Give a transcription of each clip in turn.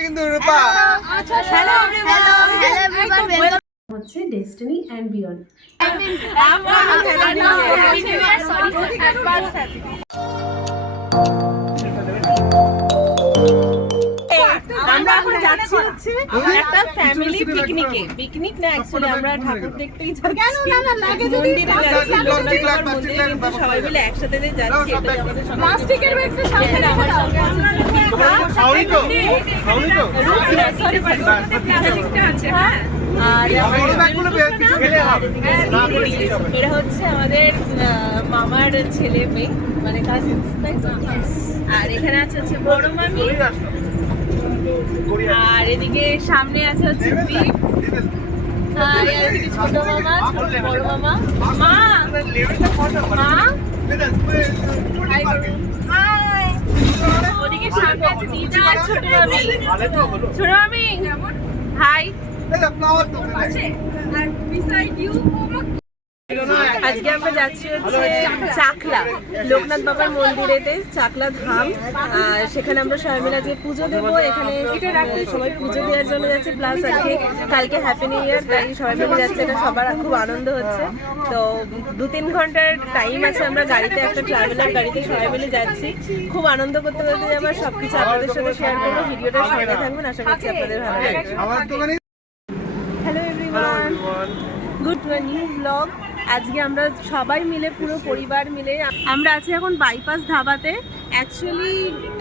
কিন্তু রূপা hello everyone হচ্ছে destiny and beyond. আমরা এখন যাচ্ছি হচ্ছে একটা ফ্যামিলি পিকনিকে। পিকনিক না, অ্যাকচুয়ালি আমরা ঠাকুর দেখতেই যাচ্ছি। মন্দিরে যাচ্ছি, লোকনাথ মন্দিরে, কিন্তু সবাই মিলে একসাথে যাচ্ছি। এটা আমাদের প্লাস্টিকের ব্যাগটা সামনে আমার সঙ্গে আছে। সরি প্লাস্টিকটা আছে। হ্যাঁ, আর এরা হচ্ছে আমাদের মামার ছেলে মেয়ে, মানে কাজিনস, তাই তো? আর এখানে আছে হচ্ছে বড় মামি, আর এদিকে সামনে আছে হচ্ছে দীপ, আর এদিকে ছোট মামা, বড় মামা, মা ওদিকে সামনে আছে দিদা আর ছোট মামি। ছোট মামি হাই। আজকে আমরা যাচ্ছি হচ্ছে চাকলা, লোকনাথ বাবার মন্দিরেতে, চাকলা ধাম। আর সেখানে আমরা সবাই মিলে আজকে পুজো দেবো। এখানে সবাই পুজো দেওয়ার জন্য যাচ্ছে, প্লাস আজকে কালকে হ্যাপি নিউ ইয়ার, তাই সবাই মিলে যাচ্ছে। এটা সবার খুব আনন্দ হচ্ছে। তো 2-3 ঘন্টার টাইম আছে, আমরা গাড়িতে, একটা ট্রাভেলার গাড়িতে সবাই মিলে যাচ্ছি। খুব আনন্দ করতে করতে যাবো, সবকিছু আপনাদের সাথে শেয়ার করবো। ভিডিওটা সঙ্গে থাকবেন, আশা করছি আপনাদের ভালো লাগবে। Hello everyone, good new blog. আজকে আমরা সবাই মিলে, পুরো পরিবার মিলে আমরা আছি এখন বাইপাস ধাবাতে। অ্যাকচুয়ালি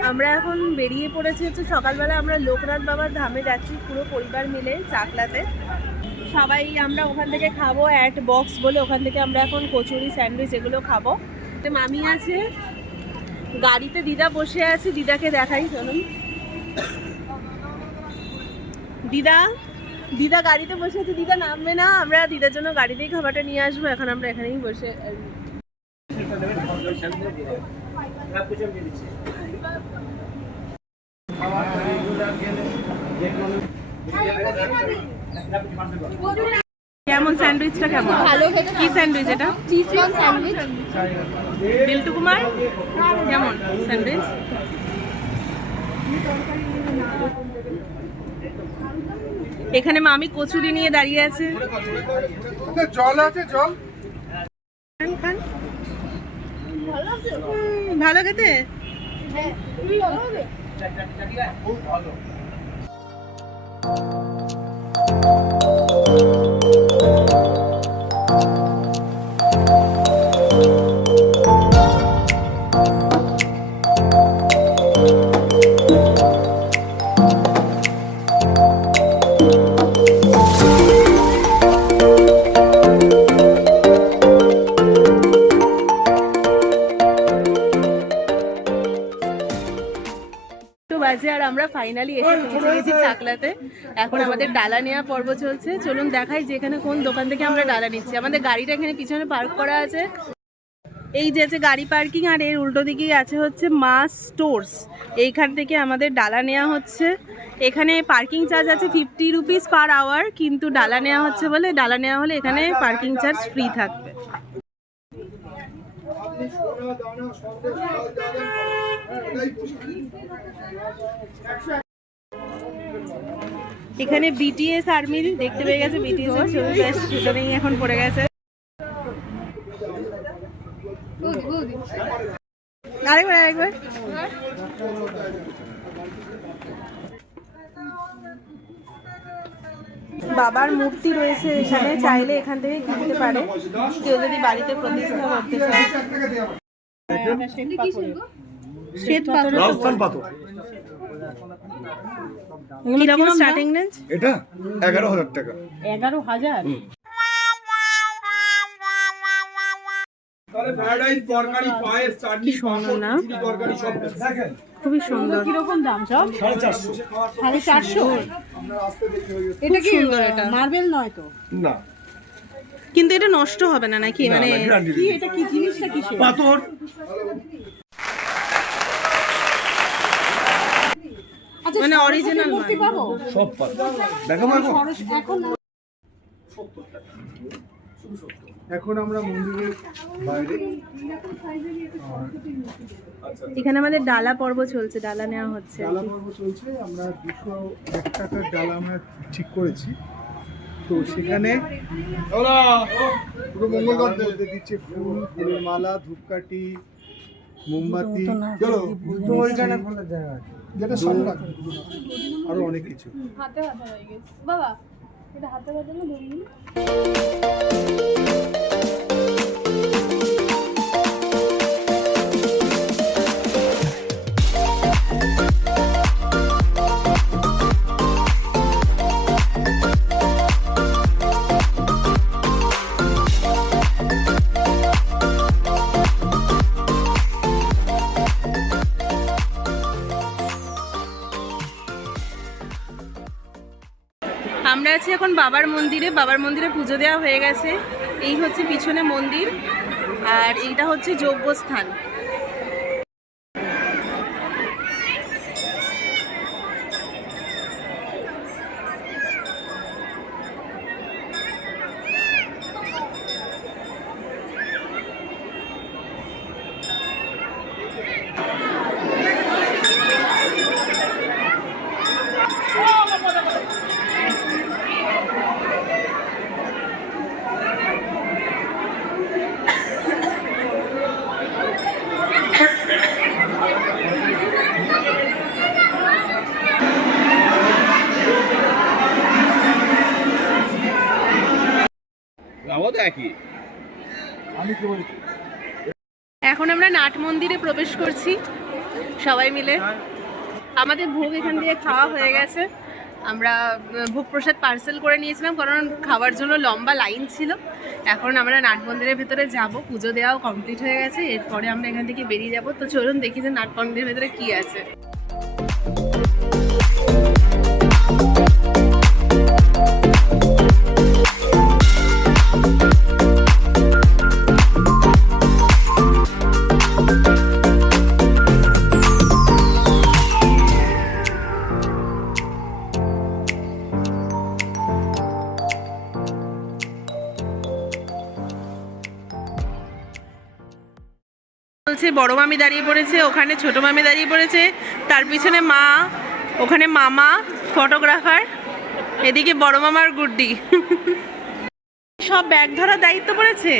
আমরা এখন বেরিয়ে পড়েছি হচ্ছে সকালবেলা, আমরা লোকনাথ বাবার ধামে যাচ্ছি পুরো পরিবার মিলে চাকলাতে। সবাই আমরা ওখান থেকে খাবো, অ্যাট বক্স বলে, ওখান থেকে আমরা এখন কচুরি, স্যান্ডউইচ এগুলো খাবো। মামি আছে গাড়িতে, দিদা বসে আছে, দিদাকে দেখাই চলুন। দিদা গাড়িতে বসে আছে, দিদা নামবে না, আমরা দিদার জন্য গাড়িতেই খাবারটা নিয়ে আসবো। এখন আমরা এখানেই বসে কেমন স্যান্ডউইচটা কেমন? ভালো খেতে। কি স্যান্ডউইচ এটা? Cheese sandwich. বিল্টু কুমার কেমন স্যান্ডউইচ? এখানে মামি কচুরি নিয়ে দাঁড়িয়ে আছে। জল আছে, জল খান। ভালো খেতে। খুব ভালো। বাজে আর আমরা ফাইনালি এসে পৌঁছে গেছি চাকলাতে। এখন আমাদের ডালা নেওয়া পর্ব চলছে। চলুন দেখাই যে এখানে কোন দোকান থেকে আমরা ডালা নিচ্ছি। আমাদের গাড়িটা এখানে পিছনে পার্ক করা আছে, এই যে আছে গাড়ি পার্কিং, আর এর উল্টো দিকেই আছে হচ্ছে মাস স্টোর্স। এইখান থেকে আমাদের ডালা নেওয়া হচ্ছে। এখানে পার্কিং চার্জ আছে 50 রুপিস পার আওয়ার, কিন্তু ডালা নেওয়া হচ্ছে বলে, ডালা নেওয়া হলে এখানে পার্কিং চার্জ ফ্রি থাকবে। এখানে বিটিএস আর্মি দেখতে পেয়ে গেছে, বিটিএস এর ছবি বেশ শুটিং এখন পড়ে গেছে। আরেকবার বাবার মূর্তি রয়েছে এখানে, চাইলে এখান থেকে কিনতে পারে কেউ যদি বাড়িতে প্রতিষ্ঠা করতে চায়। কিরকম স্টার্টিং রেঞ্জ? এটা 11,000 টাকা। 11,000? খুবই সুন্দর। কিরকম দাম সব? 450। এটা কি সুন্দর, এটা মার্বেল নয় তো? না, কিন্তু এটা নষ্ট হবে না নাকি? মানে কি এটা, কি জিনিসটা, কি পাথর? মানে অরিজিনাল মূর্তি পাবো? সব পাথর দেখাবো এখন। এখন আমরা মন্দিরের বাইরে। এখানে আমাদের ডালা পর্ব চলছে, ডালা নেওয়া হচ্ছে। ডালা পর্ব চলছে, আমরা 201 টাকার ডালা আমরা ঠিক করেছি। তো সেখানে পুরো মঙ্গলবার দিচ্ছে ফুল, ফুলের মালা, ধূপকাঠি, মোমবাতি, যেটা সব রাখে, আরো অনেক কিছু। হাতে হাতে হয়ে গেছে বাবা, এটা হাতে হাতে না ধরুন। আমরা আছি এখন বাবার মন্দিরে। বাবার মন্দিরে পুজো দেওয়া হয়ে গেছে। এই হচ্ছে পিছনে মন্দির, আর এইটা হচ্ছে যজ্ঞস্থান। এখন আমরা নাট মন্দিরে প্রবেশ করছি সবাই মিলে। আমাদের ভোগ এখান দিয়ে খাওয়া হয়ে গেছে। আমরা ভোগ প্রসাদ পার্সেল করে নিয়েছিলাম, কারণ খাওয়ার জন্য লম্বা লাইন ছিল। এখন আমরা নাট মন্দিরের ভেতরে যাব, পুজো দেওয়াও কমপ্লিট হয়ে গেছে। এরপরে আমরা এখান থেকে বেরিয়ে যাব। তো চলুন দেখি যে নাট মন্দিরের ভেতরে কি আছে। বলছে বড় মামি দাঁড়িয়ে পড়েছে, ওখানে ছোট মামি দাঁড়িয়ে পড়েছে, তার পিছনে মা, ওখানে মামা ফটোগ্রাফার, এদিকে বড় মামার গুড্ডি। সব ব্যাগ ধরার দায়িত্ব পড়েছে।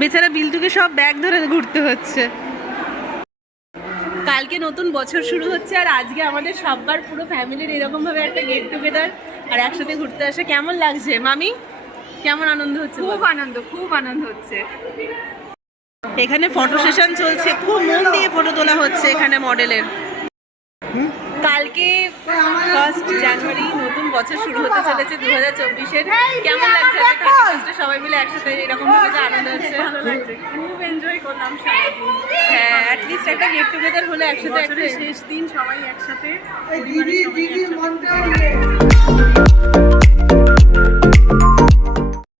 বেচারা বিল্টুকে সব ব্যাগ ধরে ঘুরতে হচ্ছে। কালকে নতুন বছর শুরু হচ্ছে, আর আজকে আমাদের সববার পুরো ফ্যামিলির এরকম ভাবে একটা গেট টুগেদার আর একসাথে ঘুরতে আসে। কেমন লাগছে মামি? কেমন আনন্দ হচ্ছে? খুব আনন্দ হচ্ছে। এখানে ফটো সেশন চলছে, খুব মন দিয়ে ফটো তোলা হচ্ছে এখানে মডেলের। কালকে 1 জানুয়ারি নতুন বছর শুরু হতে চলেছে 2024-এর। কেমন লাগছে সবাই মিলে একসাথে এরকম ভাবে যে আনন্দ হচ্ছে? ভালো লাগছে, খুব এনজয় করলাম সারাদিন। হ্যাঁ, অ্যাটলিস্ট একটা গেট টুগেদার হলে একসাথে, একটা শেষ দিন সবাই একসাথে।